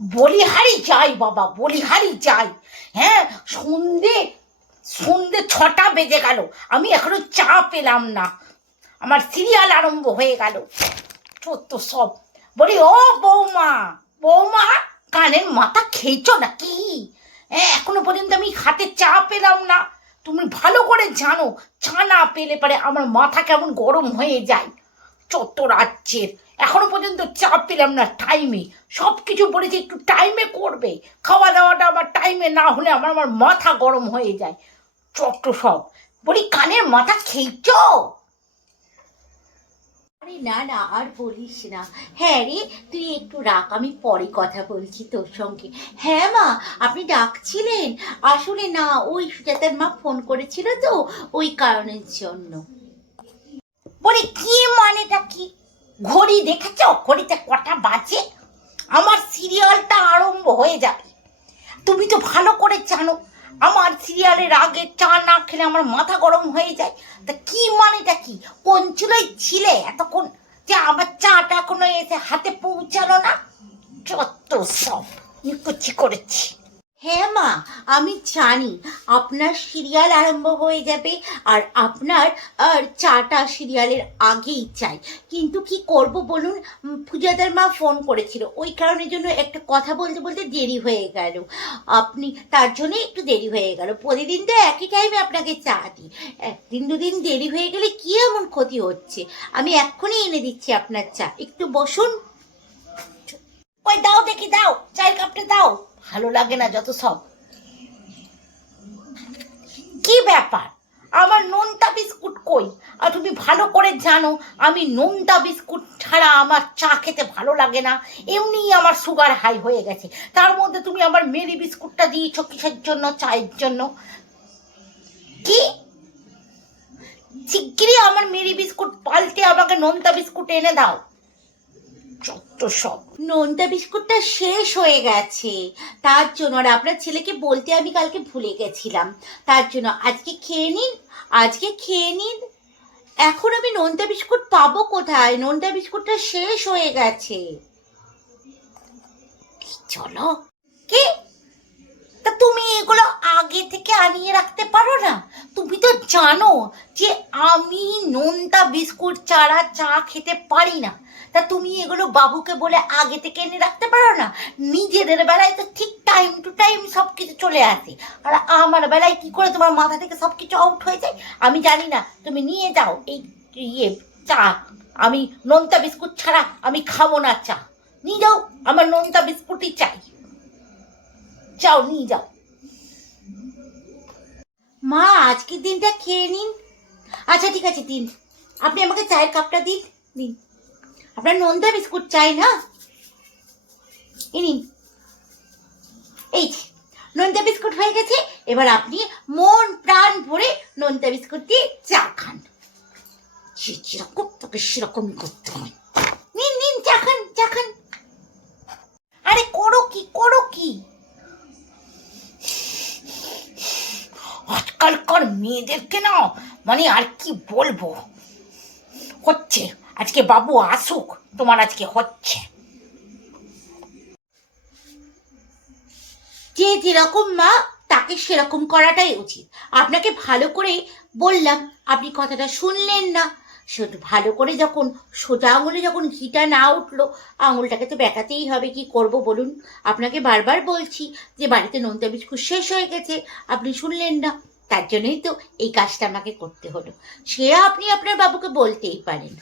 বলিহারি যাই বাবা, বলিহারি যাই। হ্যাঁ সন্ধে সন্ধে ছটা বেজে গেল। আমি এখনও চা পেলাম না। আমার সিরিয়াল আরম্ভ হয়ে গেল। তো সব। বলি, ও বৌমা বৌমা কানের মাথা খেয়েছো নাকি? হ্যাঁ এখনও পর্যন্ত আমি হাতে চা পেলাম না। তুমি ভালো করে জানো, চা না পেলে পারে আমার মাথা কেমন গরম হয়ে যায়। চত রাজ্যের। এখনও পর্যন্ত চা পেলাম না টাইমে সব কিছু বলেছে, একটু টাইমে করবে। খাওয়া দাওয়াটা আমার টাইমে না হলে আমার আমার মাথা গরম হয়ে যায়। চট্ট সব। বলি, কানের মাথা খেয়েছো? আরে না না, আর বলিস না। হ্যাঁ রে, তুই একটু রাখ, আমি পরে কথা বলছি তোর সঙ্গে। হ্যাঁ মা, আপনি ডাকছিলেন। আসলে না, ওই সুজাতার মা ফোন করেছিল তো, ওই কারণের জন্য। বলি, কি মানেটা কি? ঘড়ি দেখেছ? ঘড়িতে কটা বাজে? আমার সিরিয়ালটা আরম্ভ হয়ে যাবে। তুমি তো ভালো করে জানো, আমার সিরিয়ালের আগে চা না খেলে আমার মাথা গরম হয়ে যায়। তা কি মানেটা কি? কোন চুলোই ছিলে এতক্ষণ যে আমার চাটা এখনও এসে হাতে পৌঁছালো না? যত সব নিকুচি করেছি। হ্যাঁ মা, আমি জানি আপনার সিরিয়াল আরম্ভ হয়ে যাবে আর আপনার, আর চাটা সিরিয়ালের আগেই চাই। কিন্তু কি করব বলুন? পূজাদার মা ফোন করেছিল। ওই কারণের জন্য একটা কথা বলতে বলতে দেরি হয়ে গেল। আপনি, তার জন্য একটু দেরি হয়ে গেল। প্রতিদিন তো একই টাইমে আপনাকে চা দিই। একদিন দুদিন দেরি হয়ে গেলে কী এমন ক্ষতি হচ্ছে? আমি এক্ষুনি এনে দিচ্ছি আপনার চা। একটু বসুন। ওই দাও দেখি, দাও। চায়ের কাপটা দাও। ভালো লাগে না যত সব। কি ব্যাপার? আমার নোনতা বিস্কুট কই? আর তুমি ভালো করে জানো, আমি নোনতা বিস্কুট ছাড়া আমার চা খেতে ভালো লাগে না। এমনিই আমার সুগার হাই হয়ে গেছে। তার মধ্যে তুমি আমার মেরি বিস্কুটটা দিয়েছ কিসের জন্য, চায়ের জন্য? কি? শিগগিরই আমার মেরি বিস্কুট পাল্টে আমাকে নোনতা বিস্কুট এনে দাও। যত সব। নোনতা বিস্কুটটা শেষ হয়ে গেছে। তার জন্য, আর আপনার ছেলেকে বলতে আমি কালকে ভুলে গেছিলাম। তার জন্য আজকে খেয়ে নিন, আজকে খেয়ে নিন। এখন আমি নোনতা বিস্কুট পাবো কোথায়? নোনতা বিস্কুটটা শেষ হয়ে গেছে। চলো। কি? তা তুমি এগুলো আগে থেকে আনিয়ে রাখতে পারো না? তুমি তো জানো যে আমি নোনতা বিস্কুট ছাড়া চা খেতে পারি না। তা তুমি এগুলো বাবুকে বলে আগে থেকে এনে রাখতে পারো না? নিজেদের বেলায় তো ঠিক টাইম টু টাইম সব কিছু চলে আসে। আর আমার বেলায় কি করে তোমার মাথা থেকে সব কিছু আউট হয়ে যায়? আমি জানি না। তুমি নিয়ে যাও এই ইয়ে চা। আমি নোনতা বিস্কুট ছাড়া আমি খাব না চা। নিয়ে যাও। আমার নোনতা বিস্কুটই চাই। যাও, নিয়ে যাও। মা আজকের দিনটা খেয়ে নিন। আচ্ছা ঠিক আছে দিন। আপনি আমাকে চায়ের কাপটা দিন দিন। আপনার নোনতা বিস্কুট চাই না? এই নিন। এই যে, নোনতা বিস্কুট হয়ে গেছে। এবার আপনি মন প্রাণ ভরে নোনতা বিস্কুট দিয়ে চা খান। যে যেরকম তোকে সেরকমই করতে হয় নিন নিন চা খান চা খান আরে করো কি করো কি আজকালকার মেয়েদেরকে না মানে আর কি বলব? হচ্ছে। আজকে বাবু আসুক, তোমার আজকে হচ্ছে। যে যেরকম মা, তাকে সেরকম করাটাই উচিত। আপনাকে ভালো করে বললাম, আপনি কথাটা শুনলেন না। শুধু ভালো করে যখন, সোজা আঙুলে যখন ঘিটা না উঠল, আঙুলটাকে তো বেঁকাতেই হবে, কি করব বলুন? আপনাকে বারবার বলছি যে, বাড়িতে নোনতা বিস্কুট শেষ হয়ে গেছে, আপনি শুনলেন না। তার জন্যই তো এই কাজটা আমাকে করতে হলো। সে আপনি আপনার বাবুকে বলতেই পারেন।